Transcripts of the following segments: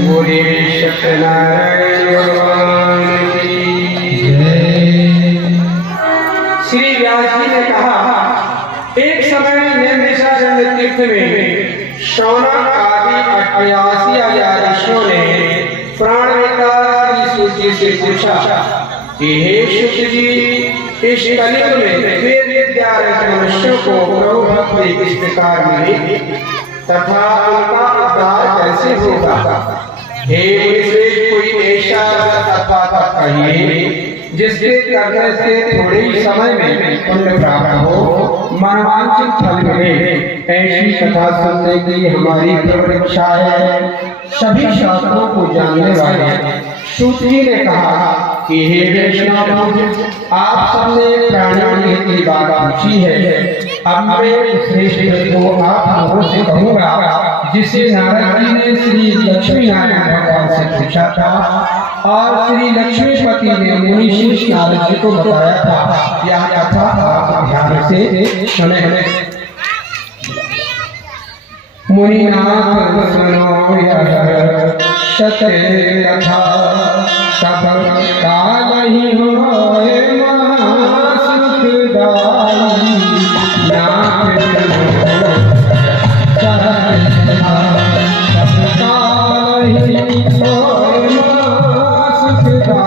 बोले सत्यनारायण भगवान की जय। श्री व्यास जी ने कहा, एक समय नैमिषारण्य तीर्थ में शौनक आदि 88,000 ऋषियों ने प्राणनेता श्री सूत जी से पूछा कि हे सूत जी, इस कलयुग में वेद विद्या मनुष्यों को प्रभु भक्ति किस प्रकार मिली तथा उनका उद्धार कैसे होगा। हे मुनिश्रेष्ठ, कोई ऐसा अथवा कहिए जिसके करने से थोड़े ही समय में पुण्य प्राप्त हो, मनोवांछित फल मिले। ऐसी कथा सुनने की हमारी प्रबल इच्छा है। सभी शास्त्रों को जानने वाले सूत जी ने कहा कि हे वैष्णव, आप सबने प्राणियों की बात पूछी है। अब मैं श्रेष्ठ को आप लोगों से कहूँगा जिसे नारद जी ने श्री लक्ष्मी नारायण भगवान से पूछा था और श्री लक्ष्मीपति ने मुनि श्रेष्ठ नारद जी को बताया था। यह कथा आप ध्यान से सुने। मुनिनाथ सुनो यह सत्य कथा, सब काल ही होए महासुखदाई। नाथ सुनो सब काल ही होए महासुखदाई।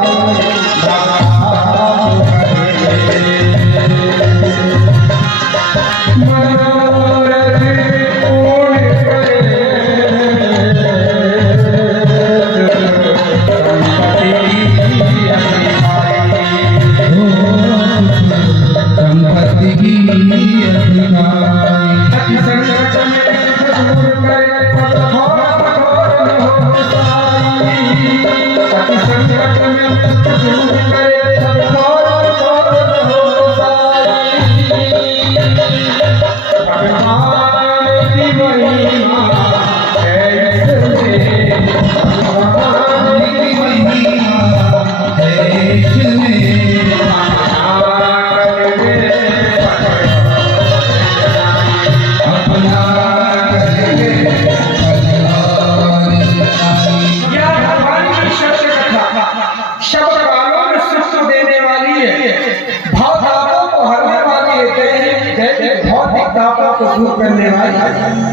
करने वाली,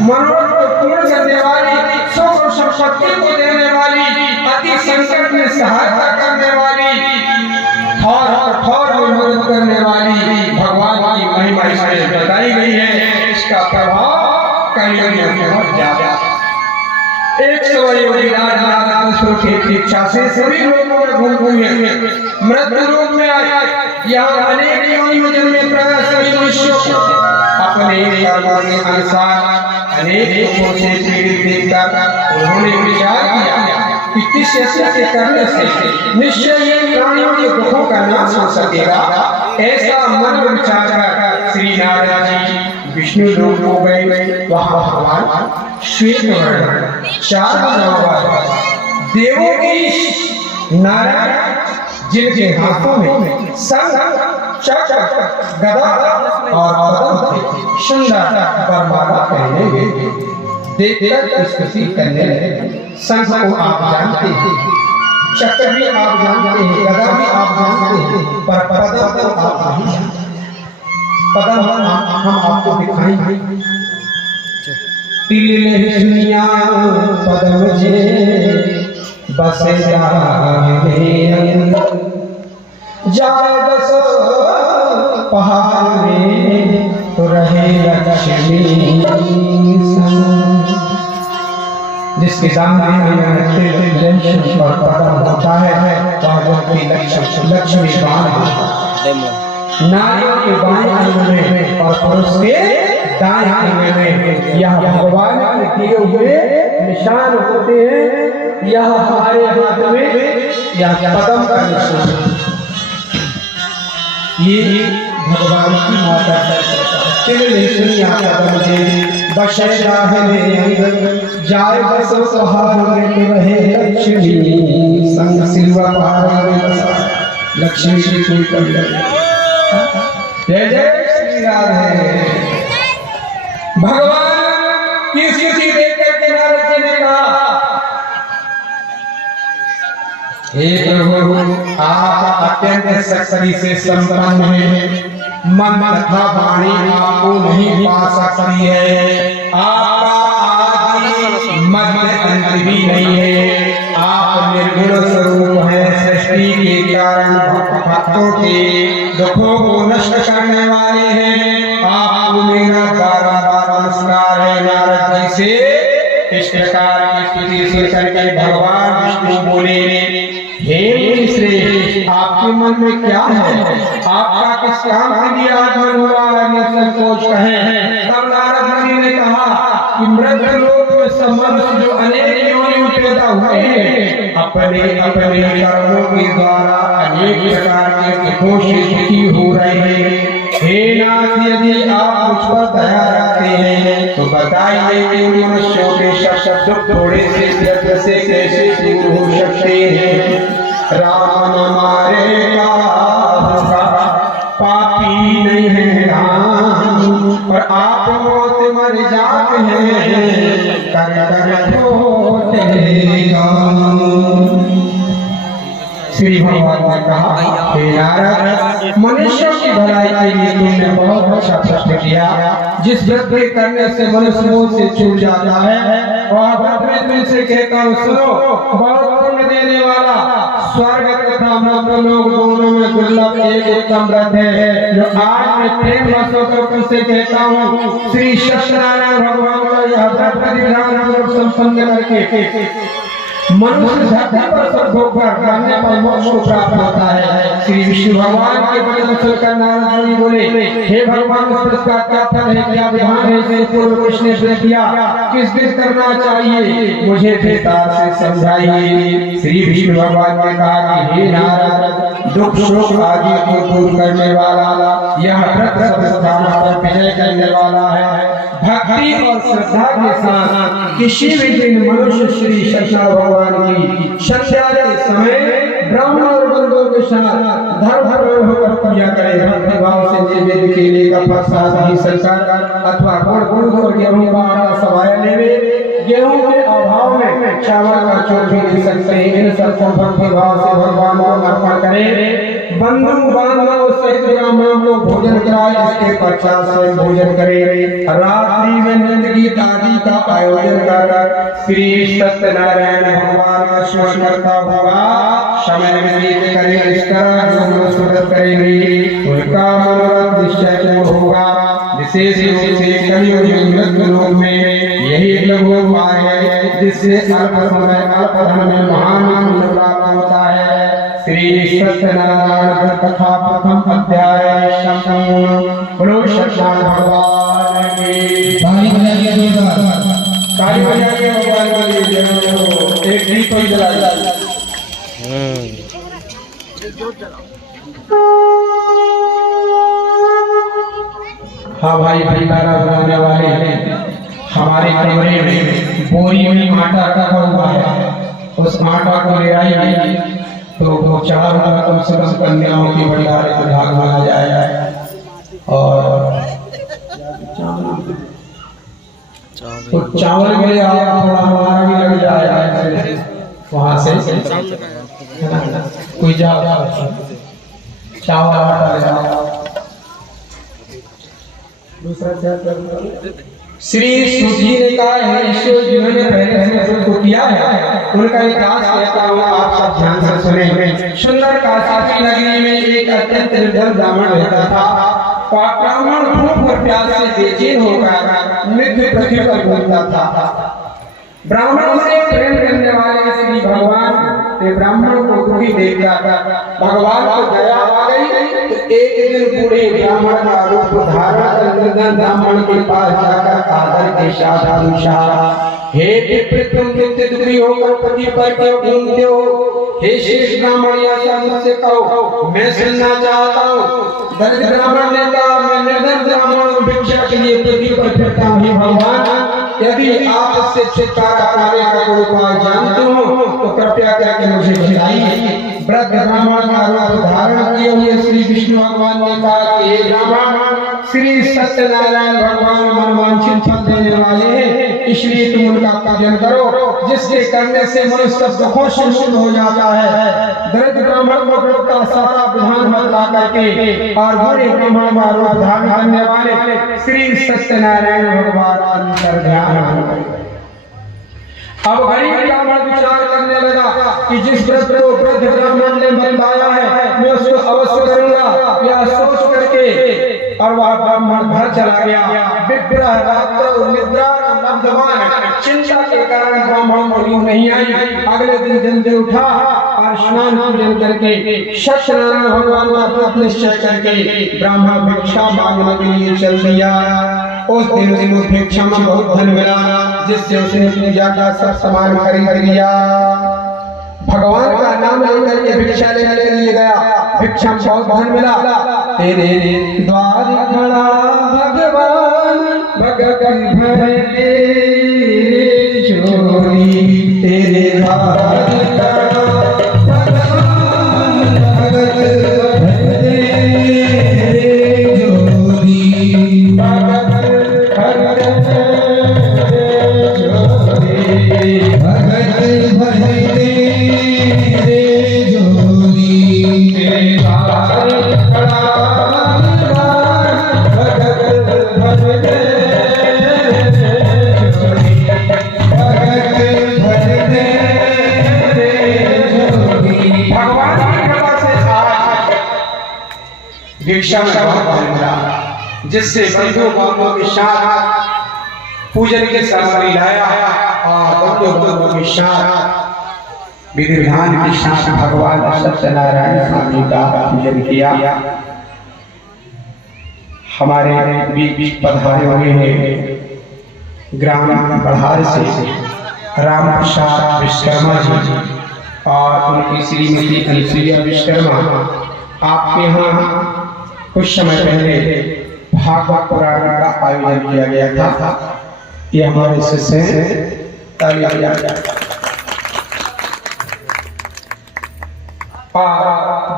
मनोरथ को पूर्ण करने वाली, सुख और संपत्ति को देने वाली, अति संकट में सहायता करने वाली, थोर में मदद करने वाली भगवान की महिमा इसमें बताई गई है। इसका प्रभाव कलयुग में बहुत ज्यादा। 100 योगी राजनाथ की इच्छा से सभी लोगों में घूम घूमे मृत्यु रूप में आए। यहाँ अनेक योनियों में प्रयास सभी मनुष्यों अपने कर्मों के अनुसार अनेक दुखों से पीड़ित देखकर उन्होंने विचार किया कि किस ऐसे के करने से निश्चय ये प्राणियों के दुखों का नाश हो सकेगा। ऐसा मन विचार कर श्री नारद जी विष्णु लोक हो गए। वहाँ भगवान श्वेत वर्ण 4 देवों की नारायण, जिनके हाथों में शंख चक्र गदा और पद्म सुंदर वरमाला पहने हुए देखकर स्तुति करने लगे। शंख को आप जानते हैं, चक्र भी आप जानते हैं, गदा भी आप जानते हैं, पर पद्म को आप नहीं जानते। पद्म हम आपको दिखाएंगे। तिल सुनिया पद्म जे बस जाए बस पहाड़ में तो रहे लक्ष्मी। जिसके सामने तिल और पद्म होता है वह लक्ष्मी बाण नारियों के बाएं अंग में और पुरुष के दाएं अंग में यह भगवान के दिए हुए निशान होते हैं। यह हमारे हाथ में यह पद्म का निशान, ये भगवान की माता जाए बस रहे लक्ष्मी संग सिल्वा लक्ष्मी से कोई कर जय जय श्री राधे। भगवान की स्थिति देखकर के नारद जी ने कहा हे प्रभु, आप अत्यंत शक्ति से संपन्न हैं, मन तथा वाणी आपको नहीं पा सकती है। आपका आदि मध्य अंत भी नहीं है। आप निर्गुण स्वरूप हैं, सृष्टि के कारण भक्तों के दुखों को नष्ट करने वाले हैं। आपको मेरा बार-बार नमस्कार है। नारद जी से इस प्रकार की स्तुति सुनकर के भगवान विष्णु बोले, हे श्रेष्ठ, आपके मन में क्या है? आपका किस काम के लिए आगमन हुआ है? संकोच कहें। तब नारद मुनि ने कहा कि मृत लोक में समस्त जो अनेक योनियों पैदा हुए हैं, अपने अपने कर्मों के द्वारा अनेक प्रकार के दुखों से दुखी हो रहे हैं। हे नाथ, यदि आप मुझ पर दया रखते हैं तो बताइए कि मनुष्यों के सब दुख थोड़े से यज्ञ से कैसे दूर हो सकते हैं? राम मारेगा पापी नहीं है राम, और आप मौत मर जाते हैं कर कर होतेगा। श्री भगवान ने कहा, हे नारद, मनुष्य की भलाई के लिए तुमने बहुत अच्छा प्रश्न किया। जिस व्यक्ति करने से मनुष्यों से छूट जाता है, वह अपने दिल से कहता हूँ, सुनो, बहुत पुण्य देने वाला स्वर्ग तथा मृत लोक दोनों में दुर्लभ एक उत्तम व्रत है, जो आज मैं प्रेम वश होकर तुमसे कहता हूँ। श्री सत्यनारायण भगवान का यह व्रत विधान संपन्न करके मनुष्य धरती पर सब भोग करने पर मोक्ष को प्राप्त होता है। श्री विष्णु भगवान के वचन सुनकर नारद मुनि बोले, हे भगवान, इस प्रश्न का क्या फल है, क्या विधान है, इसे पूर्व कृष्ण ने किया, किस दिन करना चाहिए, मुझे विस्तार से समझाइए। श्री विष्णु भगवान ने कहा कि हे नारद, दुख शोक आदि को दूर करने वाला यह व्रत सब स्थानों पर विजय करने वाला है। भक्ति और श्रद्धा के साथ किसी भी दिन मनुष्य श्री सत्यनारायण भगवान की संध्या के समय ब्राह्मण और बंधुओं के साथ धर्म होकर पूजा करे। भक्ति भाव से नैवेद्य के लिए प्रसाद ही संस्कार अथवा गुड़ दूध और गेहूं का आटा सवाया लेवे। गेहूं के अभाव में चावल का चोट भी ले सकते हैं। इन सबको भक्ति भाव से भगवान को अर्पण करें। बंधु बांधव सहित ब्राह्मणों को भोजन कराए, इसके पश्चात से भोजन करे। रात्रि में नंद गीत आदि का आयोजन कर श्री सत्यनारायण भगवान का स्मरण करता हुआ समय व्यतीत करे। इस तरह जो मनुष्य करेंगे उनका मनोरथ निश्चय पूर्ण होगा। विशेष रूप से कलियुग मृत्यु में यही लघु उपाय है जिससे अल्प समय अल्प धन में महान पुण्य प्राप्त होता है। श्री सत्यनारायण कथा प्रथम अध्याय संपूर्ण। बोलो सत्यनारायण भगवान की ताली बजाइए जोरदार, ताली बजाइए भगवान के लिए। एक दीप को जलाइए। हाँ भाई, भंडारा बनाने वाले हमारे कमरे में बोरी में आटा रखा हुआ है, उस आटा को ले आइए तो वो 4 कम से कम कन्याओं की भंडारे को भाग माना जाएगा। और तो चावल के लिए आप थोड़ा हमारा भी लग जाएगा वहां से कोई जाओ चावल आटा दूसरा। श्री सूजी ने कहा है, ईश्वर जिन्होंने पहले से को किया है उनका इतिहास कहता हूँ, आप सब ध्यान से सुने। सुंदर काशी नगरी में एक अत्यंत निर्धन ब्राह्मण रहता था। ब्राह्मण भूख और प्यास से बेचैन होकर नित्य पृथ्वी पर घूमता था। ब्राह्मण से प्रेम करने वाले श्री भगवान ने ब्राह्मण को दुखी देखकर भगवान को दया आ गई। तो एक दिन बूढ़े ब्राह्मण का रूप धारण कर निर्धन ब्राह्मण के पास जाकर आदर के साथ अनुसार, हे विप्र, तुम नित्य दुखी होकर पति पर क्यों घूमते हो? हे शेष ब्राह्मण, ऐसा मुझसे कहो, मैं सुनना चाहता हूँ। दरिद्र ब्राह्मण ने कहा, मैं निर्धन ब्राह्मण भिक्षा के लिए पति पर फिरता हूँ। भगवान, यदि आप इससे छुटकारा पाने का कोई उपाय जानते हो तो कृपया करके मुझे बताइए। वृद्ध ब्राह्मण का रूप धारण किए हुए श्री विष्णु भगवान ने कहा कि हे ब्राह्मण, श्री सत्यनारायण भगवान मनवांछित फल देने वाले हैं। इसलिए तुम उनका पूजन करो, जिसके करने से मनुष्य दुखों से मुक्त हो जाता है। दरिद्र ब्राह्मण को का सारा विधान बतला करके और बुरे ब्राह्मण का रूप धारण करने वाले श्री सत्यनारायण भगवान अंतर ध्यान। अब गरीब ब्राह्मण विचार करने लगा कि जिस व्रत को वृद्ध ब्राह्मण ने बंधाया है मैं उसको अवश्य करूंगा, यह सोच करके और वह ब्राह्मण घर चला गया। विप्रह रात्र निद्रा लब्धवान, चिंता के कारण ब्राह्मण को नींद नहीं आई। अगले दिन जल्दी उठा और स्नान पूजन करके सत्यनारायण भगवान का व्रत निश्चय करके ब्राह्मण भिक्षा मांगने के लिए चल दिया। उस दिन उसको भिक्षा में बहुत धन मिला, जिससे उसने पूजा का सब सामान खरीद लिया। भगवान का नाम लेकर के भिक्षा लेने के लिए गया, भिक्षा में बहुत धन मिला। तेरे द्वार खड़ा भगवान भगत भरे चोरी, तेरे द्वार खड़ा भगवान भगत भरे चोरी, भगत भिक्षा में बहुत मिला, जिससे बंधु बांधवों के साथ पूजन के सामग्री लाया और बंधु बांधवों के साथ विधि विधान के साथ भगवान सत्यनारायण स्वामी का पूजन किया। हमारे बीच पधारे हुए हैं ग्राम बढ़ार से राम प्रसाद विश्वकर्मा जी और उनकी श्रीमती अनुसुईया विश्वकर्मा। आपके यहाँ कुछ समय पहले भागवत पुराण का आयोजन किया गया था। ये हमारे शिष्य ताली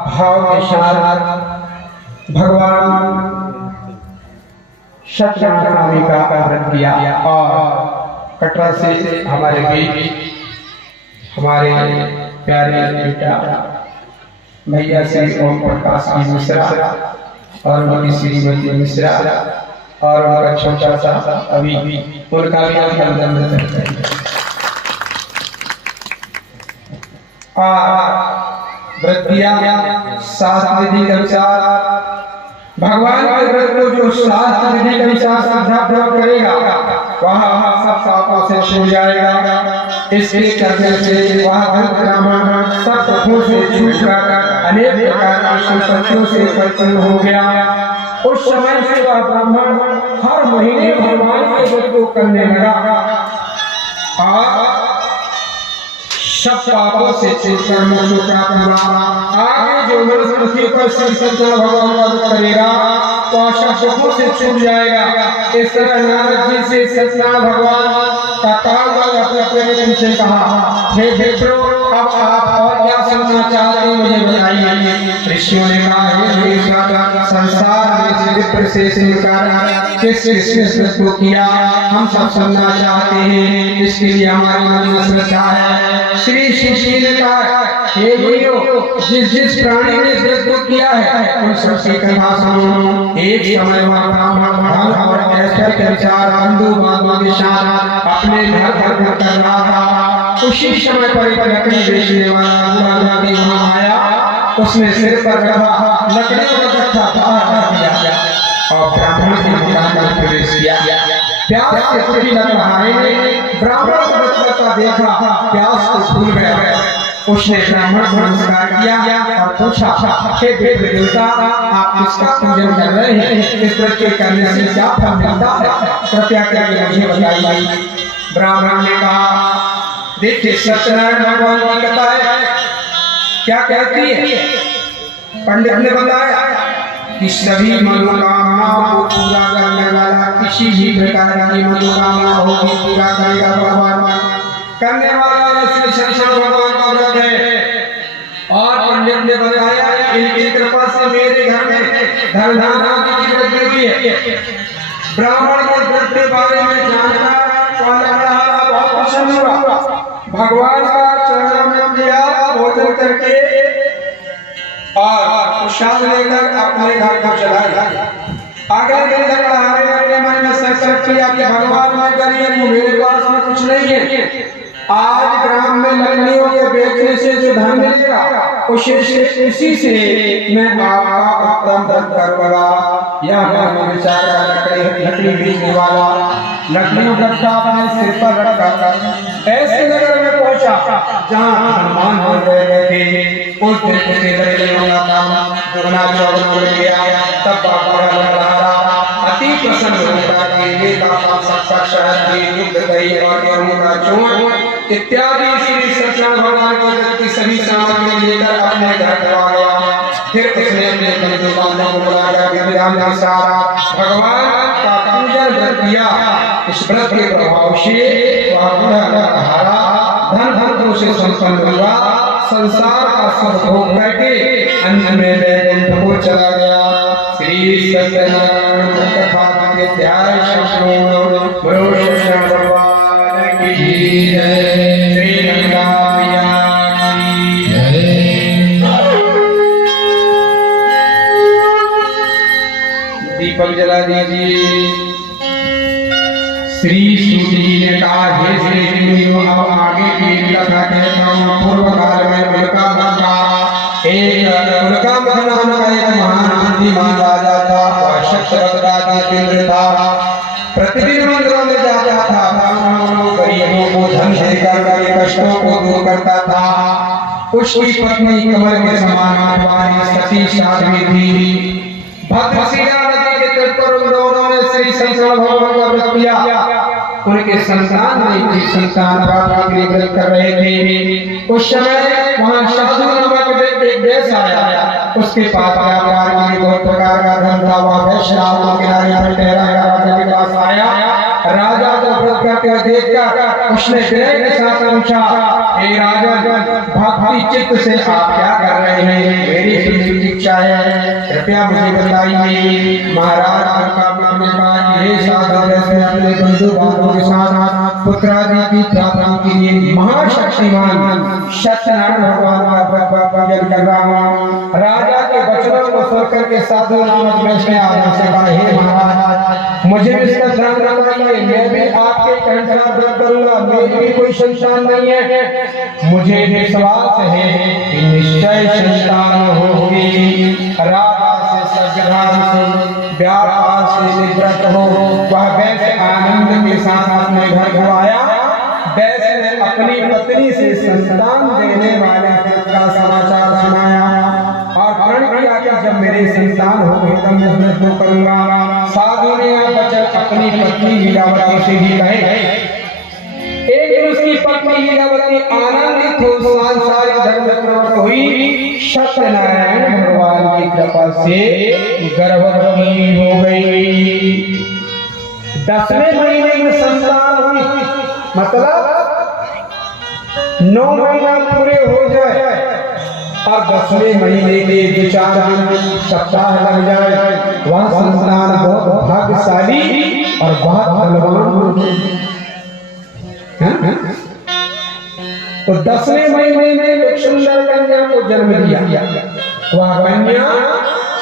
भाव के साथ भगवान सत्यनारायण का व्रत किया और कटरा से हमारे बीच हमारे प्यारे बेटा भैया श्री ओम प्रकाश मिश्रा और उनकी श्रीमती मिश्रा और उनका छोटा सा अभी उनका भी अभिनंदन करते हैं। व्रत किया 7 विधि के अनुसार, भगवान के व्रत को जो 7 विधि के अनुसार श्रद्धापूर्वक करेगा वह सब पापों से छूट जाएगा। इसके करने से वह ब्राह्मण सब दुखों से छूटकर अनेक प्रकार की संपत्तियों से परिपूर्ण हो गया। उस समय से वह ब्राह्मण हर महीने भगवान के व्रत को करने लगा और सब पापों से छूटकर मोक्ष प्राप्त हुआ। आगे जो मनुष्य पृथ्वी पर सत्यनारायण भगवान का व्रत करेगा तो सब दुखों से छूट जाएगा। इस तरह नारद जी से सत्यनारायण भगवान का काल अपने से कहा, हे विप्रो अब आप और क्या सुनना चाहते हैं मुझे बताइए। ऋषियों ने कहा, संसार में से विप्र से किस को किया हम सब सुनना चाहते हैं, इसके लिए हमारी मन में श्रद्धा है। श्री शिव ने कहा, हे गुरुओं जिस प्राणी ने व्रत को किया है उन सबकी कथा सुनो। एक समय वह ब्राह्मण और ऐश्वर्य के विचार बंधु बांधवों के साथ अपने घर कर रहा था। उसी समय पर एक लकड़ी बेचने वाला आदमी वहां आया, उसने सिर पर रखा लकड़ियों का गट्ठा फाड़ दिया और ब्राह्मण के मकान में प्रवेश किया। प्यास से दुखी लग रहा है, ब्राह्मण को बचता देखा, प्यास को भूल गया। उसने ब्राह्मण को नमस्कार किया और पूछा, हे देवता आप किसका पूजन कर रहे हैं, इस व्रत के करने से क्या फल मिलता है, कृपया करके मुझे बताइए। ब्राह्मण ने कहा, देखिए सत्यनारायण भगवान की कथा है, क्या कहती है। पंडित ने बताया कि सभी मनोकामनाओं को पूरा करने वाला किसी भी प्रकार की मनोकामना होगी पूरा करेगा भगवान। करने वाला श्री सत्यनारायण भगवान का व्रत है। और पंडित ने बताया इनकी कृपा से मेरे घर में धन धान्य की वृद्धि हुई है। ब्राह्मण को व्रत के बारे में जानकर भगवान का चरणों में दिया भोजन करके और प्रसाद लेकर अपने घर को चला गया। अगले दिन तक अपने मन में संकल्प किया कि भगवान मैं गरीब हूँ, मेरे पास में कुछ नहीं है, आज ग्राम में लकड़ियों के बेचने से जो धन मिलेगा उसी से मैं आपका उत्तम धन करूंगा। यह मैं विचार लकड़ी बेचने वाला लकड़ियों का अपने सिर पर रखकर ऐसे नगर में पहुंचा जहाँ हनुमान हो गए थे। उस दिन से लकड़ियों का काम दुगना चौगुना मिल गया। तब बाबा अति प्रसन्न होकर केले का सबका शहद दूध दही और गेहूं का चूर्ण इत्यादि श्री सत्यनारायण भगवान की सभी सामग्री लेकर अपने घर चला गया। फिर उसने अपने बंधु बांधवों को बुलाकर विद्याम के साथ भगवान का पूजन कर दिया। इस व्रत के प्रभाव से वह हारा धन धन से संपन्न हुआ, संसार का सुख भोग करके अंत में वैकुंठ को चला गया। श्री सत्यनारायण कथा के अध्याय भगवान की जय। श्री गंगा मैया की जय। दीपक जला दीजिए। श्री सूत जी ने कहा, हे श्री मुनियों, अब आगे की कथा कहता हूँ। पूर्व काल में उल्का नाम का एक महान बुद्धिमान राजा था। वह शक्ति था। प्रतिदिन मंदिरों में जाता था, ब्राह्मणों गरीबों को धन देकर उनके कष्टों को दूर करता था। उसकी पत्नी कमल के समान सती साध्वी थी। भद्रशिला नदी के तट पर उन दोनों ने श्री सत्यनारायण भगवान का व्रत किया। उनके संतान नहीं थी, संतान प्राप्ति के लिए व्रत कर रहे थे। उस समय वहां साधु नामक एक देश आया। उसके पास व्यापार के लिए बहुत प्रकार का धन था। वह वैश्याओं के किनारे पर ठहरा राजा के पास आया। राजा को व्रत करते देखकर उसने विनय के साथ पूछा, हे राजा, भक्ति चित्त से आप क्या कर रहे हैं? मेरी सुनने की इच्छा है, कृपया मुझे बताइए। महाराज ने कहा, हे साधु, मैं अपने बंधु बांधवों के साथ पुत्रादि की प्राप्ति के लिए महाशक्तिमान सत्यनारायण भगवान का पूजन कर रहा हूँ। राजा के वचनों को सुनकर के साधु नामक वैष्णव आदमी से कहा, हे महाराज, मुझे इसका ध्यान रखना चाहिए। मैं भी आपके कहने व्रत करूंगा। मेरी भी कोई संतान नहीं है। मुझे विश्वास है कि निश्चय संतान होगी। राजा से सज्जन से व्यापार से निवृत्त हो वह वैसे आनंद के साथ अपने घर को आया। वैसे ने अपनी पत्नी से संतान देने वाले का समाचार सुनाया और प्रण किया कि जब मेरे संतान होगी तब मैं व्रत करूंगा। साधु ने वचन अपनी पत्नी लीलावती से भी कहे। एक दिन उसकी पत्नी लीलावती आनंदित हो सांसारिक धर्म में प्रवृत्त हुई। सत्यनारायण भगवान की कृपा से गर्भवती हो गई। 10वें महीने में संतान हुई, मतलब 9 महीना पूरे हो जाए और 10वें महीने के 2-4 सप्ताह लग जाए, वह संतान बहुत भाग्यशाली और बहुत बलवान हो। तो 10वें महीने में एक सुंदर कन्या को जन्म दिया। वह कन्या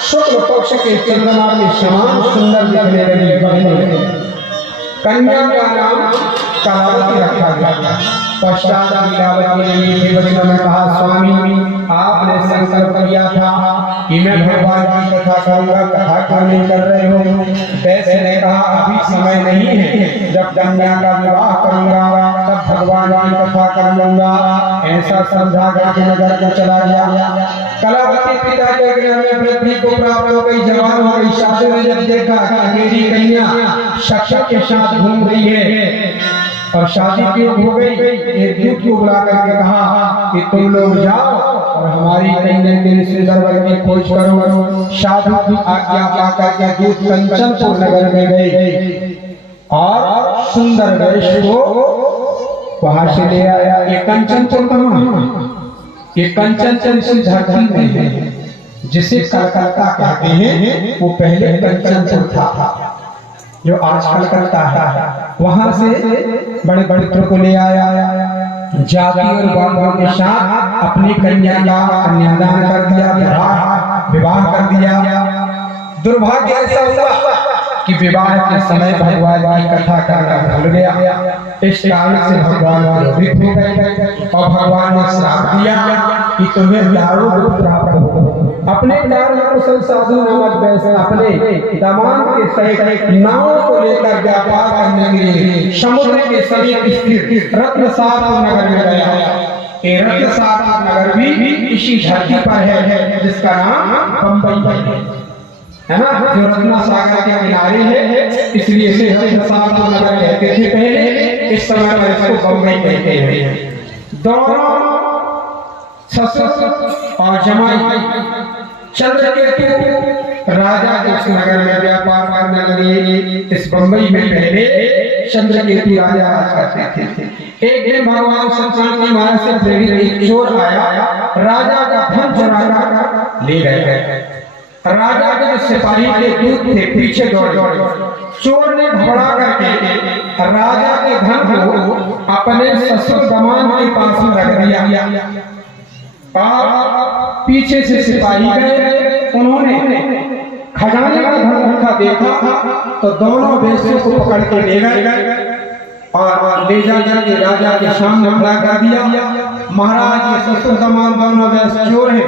शुक्ल पक्ष के चंद्रमा के समान सुंदर दिखने लगी। कन्या का नाम कलावती रखा गया। पश्चात लीलावती ने मीठे वचनों में कहा, स्वामी, आपने संकल्प किया था कि मैं भगवान की कथा करूंगा, कथा क्यों नहीं कर रहे हो? वैसे ने कहा, अभी समय नहीं है, जब कन्या का विवाह करूंगा तब भगवान की कथा कर लूंगा। ऐसा समझा कर नगर को चला गया। कलावती पिता के गृह में वृद्धि को प्राप्त हो गई, जवान हो गई। साधु ने जब देखा कि मेरी कन्या शक्ति के साथ घूम रही है और शादी क्यों हो गई, एक दूत को बुला करके कहा कि तुम लोग जाओ और हमारी कन्या के रिश्तेदार वर्ग की खोज करो। साधु की आज्ञा पाकर के दूत कंचनपुर नगर में गए और सुंदर वैश्य को वहां से ले आया। ये कंचनपुर कहाँ? ये कंचनपुर से झारखंड में है, जिसे कलकत्ता कहते हैं। वो पहले कंचनपुर था जो आज कलकत्ता है। वहां से बड़े बड़े को ले आया जाति और बांधों के साथ अपनी कन्या का कन्यादान कर दिया, विवाह कर दिया। दुर्भाग्य ऐसा हुआ कि विवाह के समय भगवान की कथा करना भूल गया। इस कारण से भगवान क्रोधित हो गए और भगवान ने श्राप दिया कि तुम्हें दारू प्राप्त हो। अपने कुशल साधु नामक वैश्य अपने दामाद के सहित नाव को लेकर व्यापार करने के लिए समुद्र के समीप स्थित रत्नसागर नगर में गया। ये रत्नसागर नगर भी इसी धरती पर है जिसका नाम बंबई है ना, जो रत्नसागर के किनारे है, इसलिए इसे रत्नसागर नगर कहते थे पहले। इस समय पर इसको बंबई कहते हैं। दोनों ससुर और जमाई चंद्रकेतु राजा के उस नगर में व्यापार करने लगे। इस बंबई में पहले चंद्रकेतु राजा राज करते थे। एक दिन भगवान शंकर की माया से प्रेरित एक चोर आया, राजा का धन चुरा ले गए। राजा के सिपाही के दूत थे पीछे दौड़े। चोर ने घबरा करके राजा के धन को अपने ससुर दामाद के पास में रख दिया और पीछे से सिपाही गए। उन्होंने खजाने का धन रखा देखा तो दोनों वेश्यों को पकड़ के ले गए और ले जाकर के राजा के सामने खड़ा कर दिया। महाराज, ये ससुर दामाद दोनों वैश्य चोर हैं,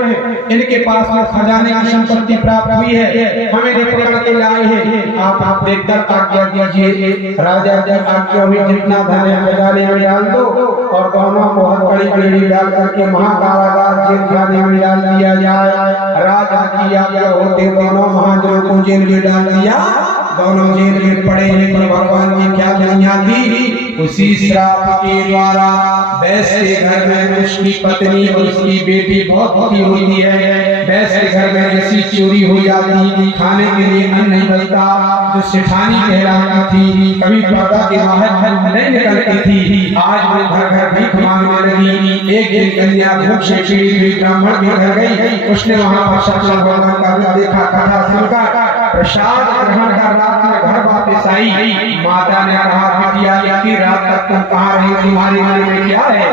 इनके पास में खजाने की संपत्ति प्राप्त हुई है, हमें पकड़ के लाए हैं, आप देखकर आज्ञा दीजिए। राजा जब आज्ञा हुई, जितना धन है खजाने में डाल दो और दोनों को हथकड़ी बेड़ी डाल करके महाकारागार जेल खाने में डाल दिया जाए। राजा की आज्ञा होते दोनों महाजनों को जेल में डाल दिया। दोनों जेल में पड़े हैं, पर भगवान की क्या कन्या थी, उसी श्राप के द्वारा वैश्य के घर में उसकी पत्नी और उसकी बेटी बहुत दुखी होती है। वैश्य के घर में ऐसी चोरी हो जाती, खाने के लिए अन्न नहीं बचता। जो सेठानी कहलाती थी, कभी पर्दा के बाहर नहीं निकलती थी, आज वो घर घर भीख मांगने लगी। एक दिन कन्या भूख से पीड़ित हुई ब्राह्मण के घर गई। उसने वहां पर सत्संग भगवान का रूप देखा, कथा सुनकर प्रसाद ग्रहण कर रात में घर वापस आई। माता ने कहा, बिटिया इतनी रात तक तुम कहाँ रही, तुम्हारे मन में क्या है,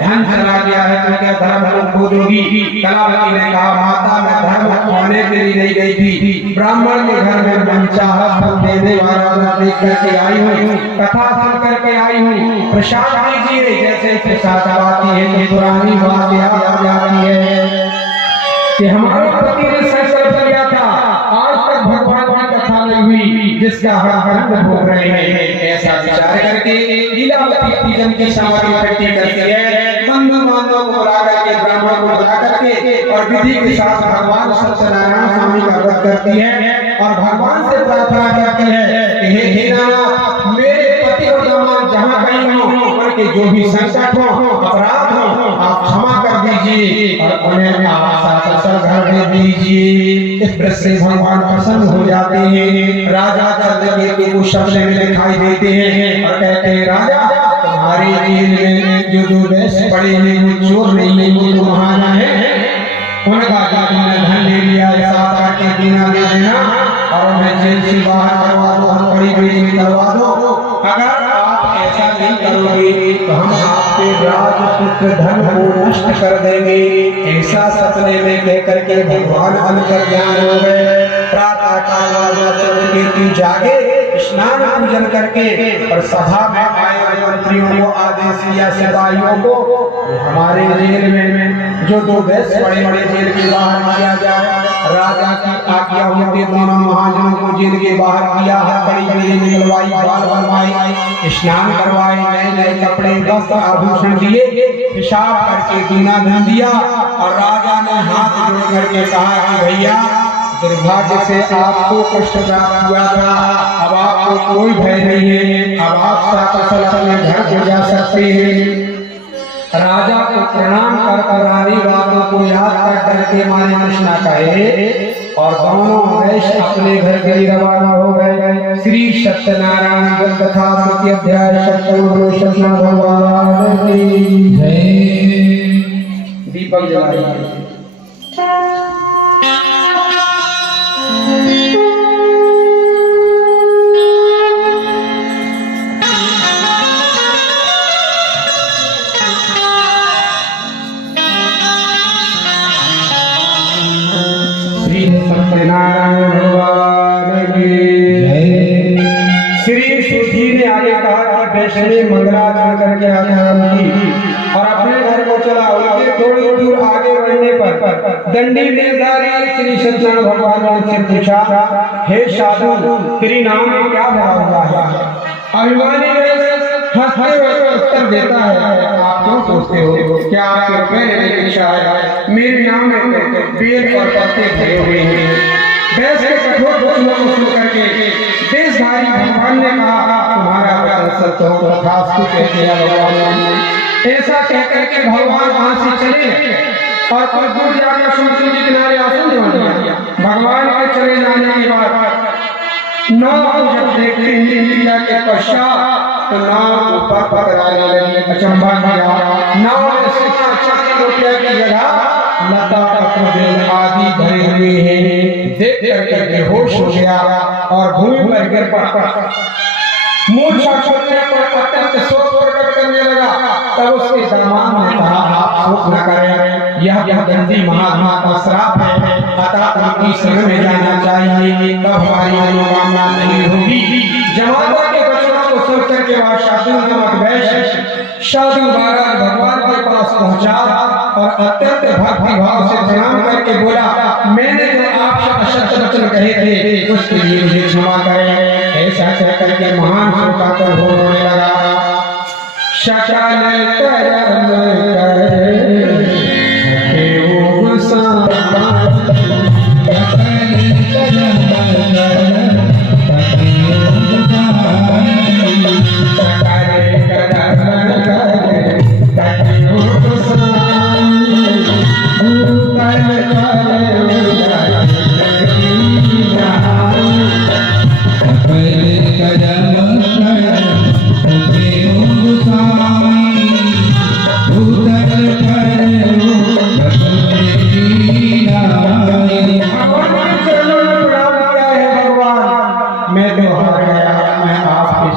धन चला गया है तो क्या धर्म खो दोगी। कलावती ने कहा, माता मैं धर्म खोने के लिए नहीं गई थी, ब्राह्मण के घर में मनचाहा फल देने वाला देख करके आई हूँ, कथा सुन करके आई हूँ, प्रसाद दीजिए। जैसे प्रसाद आती है तो पुरानी बात याद आ जाती है कि हमारे पति ने संकल्प किया था, आज तक भगवान की कथा नहीं हुई, जिसका हम भोग रहे हैं। ऐसा विचार करके लीलावती पूजन की सामग्री इकट्ठी करती है, बंधु बांधवों को बुला करके, ब्राह्मण को बुला करके और विधि के साथ भगवान सत्यनारायण स्वामी का व्रत करती है और भगवान से प्रार्थना करती है कि हे नाथ, मेरे पति और दामाद जहाँ कहीं हो, उनके जो भी संकट हो, अपराध हो, आप क्षमा कर दीजिए और उन्हें आप घर भेज दीजिए। इस व्रत से भगवान प्रसन्न हो जाते हैं। राजा चंद्रकेतु को सपने में दिखाई देते हैं और कहते हैं, राजा तुम्हारे जेल में जो दो वैश्य पड़े हैं वो चोर नहीं है, वो तुम्हारा है, उनका तुमने धन ले लिया, ऐसा करके देना दे देना और मैं जेल से बाहर करवा दो, हम बड़ी बेटी करवा दो। अगर आप ऐसा नहीं करोगे तो हम आपके राजपुत्र धन को नष्ट कर देंगे। ऐसा सपने में कह करके भगवान अंतर्ध्यान हो गए। प्रातः काल राजा चंद्रकेतु जागे, स्नान पूजन करके और सभा में आए मंत्रियों को आदेश दिया, सिपाहियों को, हमारे जेल में जो दो वैश्य बड़े बड़े जेल के बाहर किया जाए। राजा की आज्ञा होते दोनों महाजनों को जेल के बाहर किया, हथकड़ी निकलवाई, बाल बनवाई, स्नान करवाए, नए नए कपड़े वस्त्र आभूषण दिए, हिसाब करके दूना धन दिया और राजा ने हाथ जोड़ करके कहा कि भैया, दुर्भाग्य से आपको कष्ट प्राप्त हुआ था, अब आपको कोई भय नहीं है, अब आप सकुशल अपने घर को जा सकते हैं। राजा को प्रणाम कर पुरानी बातों को याद कर करके माने कृष्णा कहे और दोनों वैश्य अपने घर के लिए रवाना हो गए। श्री सत्यनारायण कथा तृतीय अध्याय सत्य भगवान की जय। दीपक जलाइए। सुने मंगलाचरण करके आज्ञा की और अपने घर को चला। उनके थोड़ी दूर आगे बढ़ने पर दंडी वेशधारी श्री सत्यनारायण भगवान ने पूछा, हे साधु, तेरी नाम में क्या भरा हुआ है? अभिमानी हंसते हुए उत्तर देता है, आप क्यों सोचते हो? क्या आपके रुपये की इच्छा है? मेरे नाम में बेल और पत्ते भरे हुए हैं। वैस के कठोर वचनों को सुन करके देशधारी भगवान ने कहा, तुम्हारा वचन सत्य हो, तथास्तु कहते हैं भगवान। ऐसा कहकर के भगवान वहां से चले और कुछ दूर जाकर समुद्र के किनारे आसन जमा दिया। भगवान के चले जाने के बाद नाव को जब देखते इंद्रिया के पश्चात तो नाव ऊपर पकड़ाने लगी। अचंभा किया, नाव में सोना चांदी रुपया की जगह लता पत्र बेल आदि भरे हुए हैं। देख करके बेहोश हो गया और भूमि पर गिर पड़ा। मूर्छा छोड़ने पर अत्यंत शोक प्रकट करने लगा। तब उसके दामाद ने कहा, आप शोक न करें, यह गंदी महात्मा का श्राप है, अतः उनकी शरण में जाना चाहिए, तब हमारी मनोकामना नहीं होगी। जमाता के वचनों को सुन करके वह साधु महाराज भगवान के पास पहुंचा और अत्यंत भक्ति भाव से प्रणाम करके बोला, मैंने जो आपसे असत्य वचन कहे थे उसके लिए मुझे क्षमा करें। ऐसा कहकर के महान शोकाकुल होने लगा।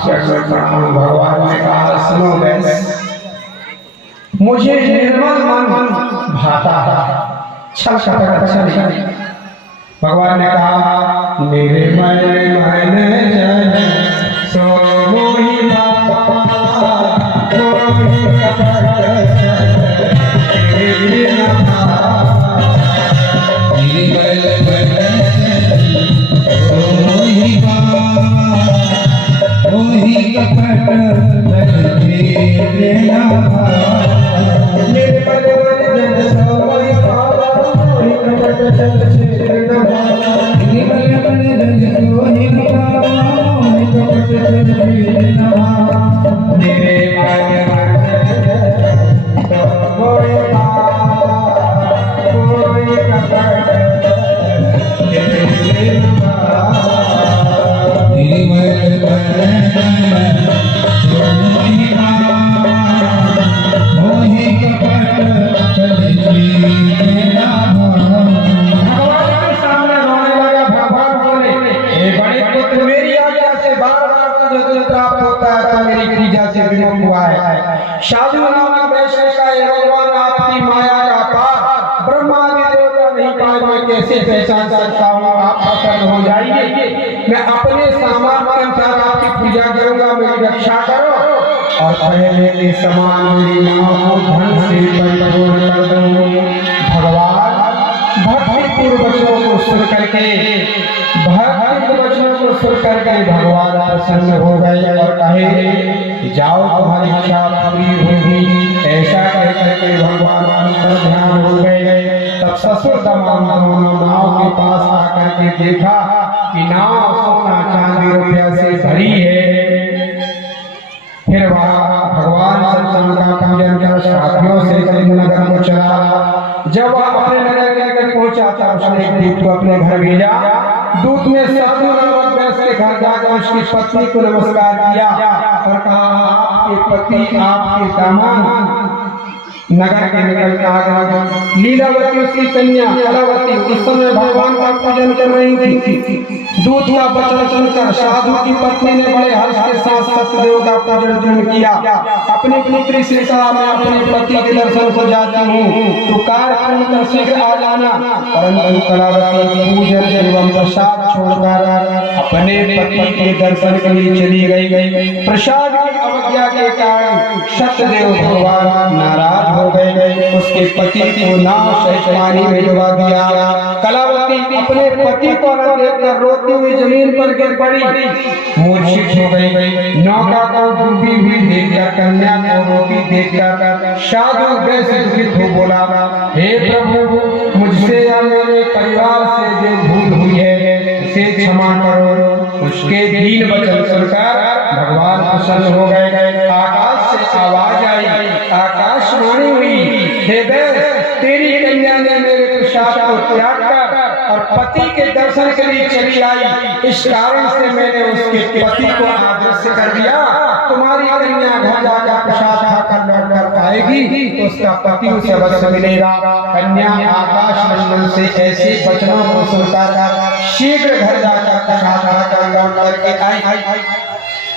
सकल कर्म भगवान ने कहा, सुनो वैस, मुझे निर्मल मन भाता है, छल कपट अच्छा नहीं। भगवान ने कहा, मेरे मन जन सो मोहि बाबा, मोहि कपट तेरे नाम, मेरे मन सो मोहि बाबा, मोहि कपट तेरे नाम। मेरे मन जन सो मोहि बाबा, मोहि कपट तेरे नाम। मेरे मन जन सो मोहि बाबा, मोहि कपट तेरे नाम। मेरे मन सो मोहि बाबा, मोहि कपट तेरे नाम। साधु नामक वैश्य का भगवान आपकी माया का पार ब्रह्मा देवता नहीं पाए, मैं कैसे पहचान सकता हूँ? आप प्रसन्न हो जाइए, मैं अपने सामान के अनुसार आपकी पूजा करूंगा, मेरी रक्षा करो और पहले के समान मेरी नाव को धन से परिपूर्ण कर दो। भगवान भक्तिपूर्ण वचनों को सुन करके भगवान प्रसन्न हो गए और कहे, जाओ तुम्हारी इच्छा पूरी होगी। ऐसा कह करके भगवान अंतर ध्यान हो गए। तब ससुर दामाद दोनों नाव के पास आकर के देखा कि नाव सोना चांदी रुपया से भरी है। फिर वह भगवान सत्यनारायण का पूजन कर साथियों से नगर को चला। जब वह अपने नगर के पहुंचा तब उसने एक दूत को अपने घर भेजा। दूत ने साधु नामक वैश्य के घर जाकर उसकी पत्नी को नमस्कार किया और कहा, आपके पति आपके दामाद नगर के निकल के आ गए। लीलावती उसकी कन्या कलावती उस समय भगवान का पूजन कर रही थी। दूत का वचन सुनकर साधु की पत्नी ने बड़े हर्ष के साथ सत्यदेव का पूजन किया। अपनी पुत्री से कहा, मैं अपने पति के दर्शन को जाती हूँ, तो कार्य पूर्ण कर शीघ्र आ जाना। परंतु कलावती पूजन एवं प्रसाद छोड़कर अपने पति के दर्शन के लिए चली गई। प्रसाद की अवज्ञा के कारण सत्यदेव भगवान नाराज हो गए। उसके पति को नाव सहित पानी में डुबा दिया। कलावती अपने पति को न देखकर रोती हुई जमीन पर गिर पड़ी, मूर्छित हो गई। नौका को डूबी हुई देखकर, कन्या को रोती देखकर साधु वैसे दुखित हो बोला, हे प्रभु, मुझसे या मेरे परिवार से जो भूल हुई है उसे क्षमा करो। उसके दीन वचन सुनकर भगवान प्रसन्न हो गए। आकाश से आवाज आई, आकाशवाणी हुई, हे वैश्य, तेरी कन्या ने मेरे प्रसाद को त्याग कर और पति के दर्शन के लिए चली आई। इस कारण से मैंने उसके पति को आदर्श कर दिया। तुम्हारी कन्या घर जाकर प्रसाद खाकर लौट कर आएगी तो उसका पति उसे अवश्य मिलेगा। कन्या आकाश मंडल से ऐसे वचनों को सुनकर शीघ्र घर जाकर प्रसाद खाकर लौट करके आई।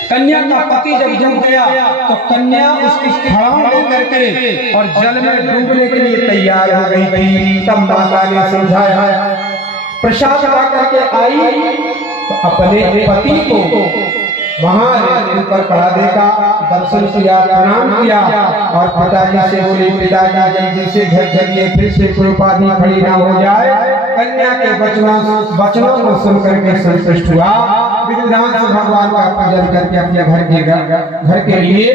कन्या का पति जब डूब गया तो कन्या उसकी खड़ाऊ लेकर के और जल में डूबने के लिए तैयार हो गई थी। तब माता ने समझाया, प्रसाद ला करके आई तो अपने पति को वहां पर खड़ा देखा, दर्शन किया, प्रणाम किया और पिताजी से बोले, पिताजी जल्दी से घर चलिए, फिर से कोई उपाधि खड़ी ना हो जाए। कन्या के वचनों को सुनकर के संतुष्ट हुआ। विधिविधान से भगवान का पूजन करके अपने घर के लिए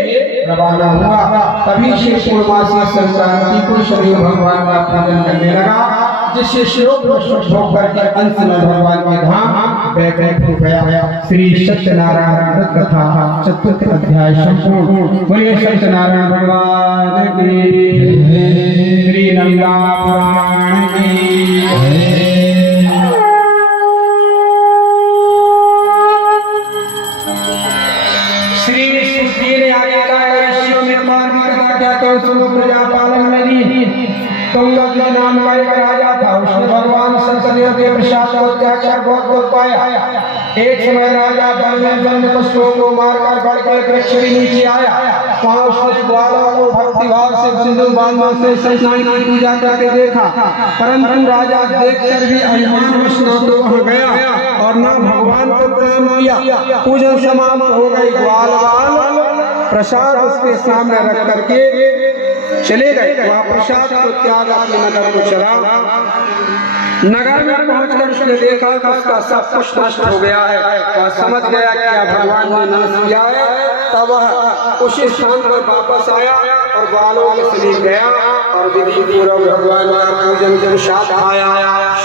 रवाना हुआ। तभी से पूर्णमासी संक्रांति को शरीर भगवान का पूजन करने लगा, जिससे श्लोक होकर के अंत में भगवान के धाम बैकुंठ हो गया। श्री सत्यनारायण कथा चतुर्थ अध्याय संपूर्ण। बोलिए सत्यनारायण भगवान की, श्री नंदा पुराण की। श्री विष्णु ने आगे कहा, में मार्मिक कथा क्या तो सुनो, प्रजा पालन में ली। तुंगज नाम का एक राजा था, उसने भगवान सत्यदेव के प्रसाद को त्याग कर बहुत दुख पाया। एक समय राजा वन में वन्य पशुओं को मारकर बढ़ के वृक्ष के नीचे आया। वहां उसने ग्वालों को भक्तिभाव से सिंदूर बांधों से सत्यनारायण की पूजा करके देखा, परंतु राजा देखकर भी अभिमानवश न तो वहां गया और न भगवान को प्रणाम किया। पूजन समाप्त हो गई। ग्वाल प्रसाद उसके सामने रख करके चले गए। वह प्रसाद को त्याग अपने नगर को चला। नगर में पहुंचकर उसने देखा कि उसका सब कुछ नष्ट हो गया है। वह समझ गया कि अब भगवान ने नाश किया है। तब वह उसी स्थान पर वापस आया और ग्वालों के समीप गया और विधि पूर्वक भगवान का पूजन के साथ आया।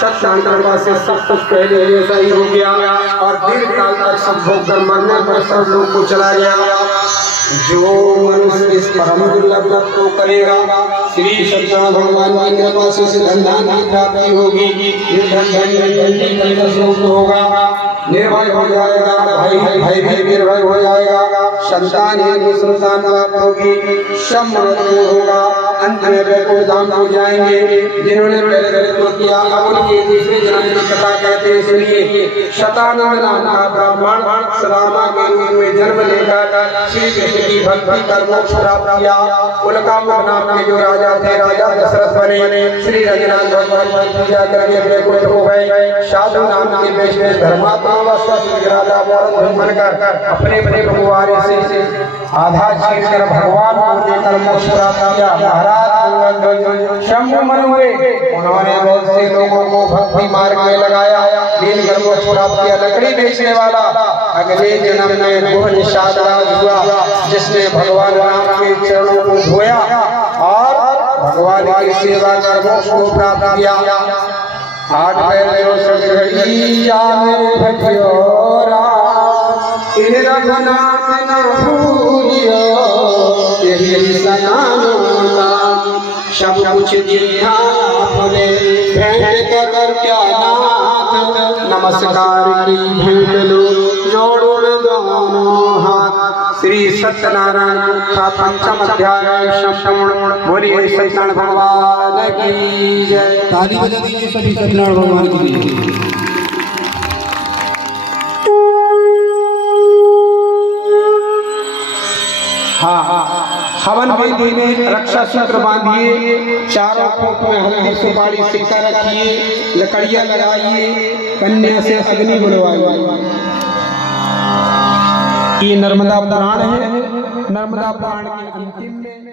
सत्यनारायण कृपा से सब कुछ पहले जैसा ही हो गया और दीर्घ काल तक सब भोग कर मरने पर सब लोग को चला गया। जो मनुष्य इस परम दुर्लभ को करेगा, श्री सत्यनारायण भगवान की कृपा से धन की प्राप्ति होगी, होगा, निर्भय हो जाएगा, भाई भी निर्भय हो जाएगा, संतान संतान प्राप्त होगी, सब मृत्यु होगा, अंत में वैकुंठ धाम हो जाएंगे। जिन्होंने पहले किया अब उनके दूसरे जन्म की कथा कहते हैं, सुनिए। शतानंद नाम का ब्राह्मण सदामा के रूप में जन्म लेकर श्री कृष्ण की भक्ति कर मोक्ष प्राप्त किया। उनका मुख नाम के जो राजा थे, राजा दशरथ बने। श्री रघुनाथ भगवान की पूजा करके वैकुंठ हो गए। साधु नाम के बेच में धर्मात्मा राजा बनकर अपने अपने भगवान से आधा छीन कर भगवान को देकर मोक्ष प्राप्त किया। महाराज शंभु मन हुए, उन्होंने बहुत से लोगों को भक्ति मार्ग में लगाया, दीन कर मोक्ष प्राप्त किया। लकड़ी बेचने वाला अगले जन्म में वो निषाद राज हुआ, जिसने भगवान राम के चरणों को धोया और भगवान की सेवा कर मोक्ष को प्राप्त किया। आठ पैरों से रघुनाथ न भूलियो, यही सनाना सब कुछ दिया बोले, भेंट कर क्या नाथ, नमस्कार की भेंट लो, जोड़ो दोनों हाथ। श्री सत्यनारायण का पंचम अध्याय संपूर्ण। बोलिए सत्यनारायण भगवान की जय। ताली बजा दीजिए सभी सत्यनारायण भगवान की। हवन वेदी में रक्षा सूत्र बांधिए, चारों कोट में हल्दी सुपारी सिक्का रखिए, लकड़ियां लगाइए, कन्या से अग्नि बुलवाइए। ये नर्मदा पुराण है। नर्मदा पुराण के अंतिम में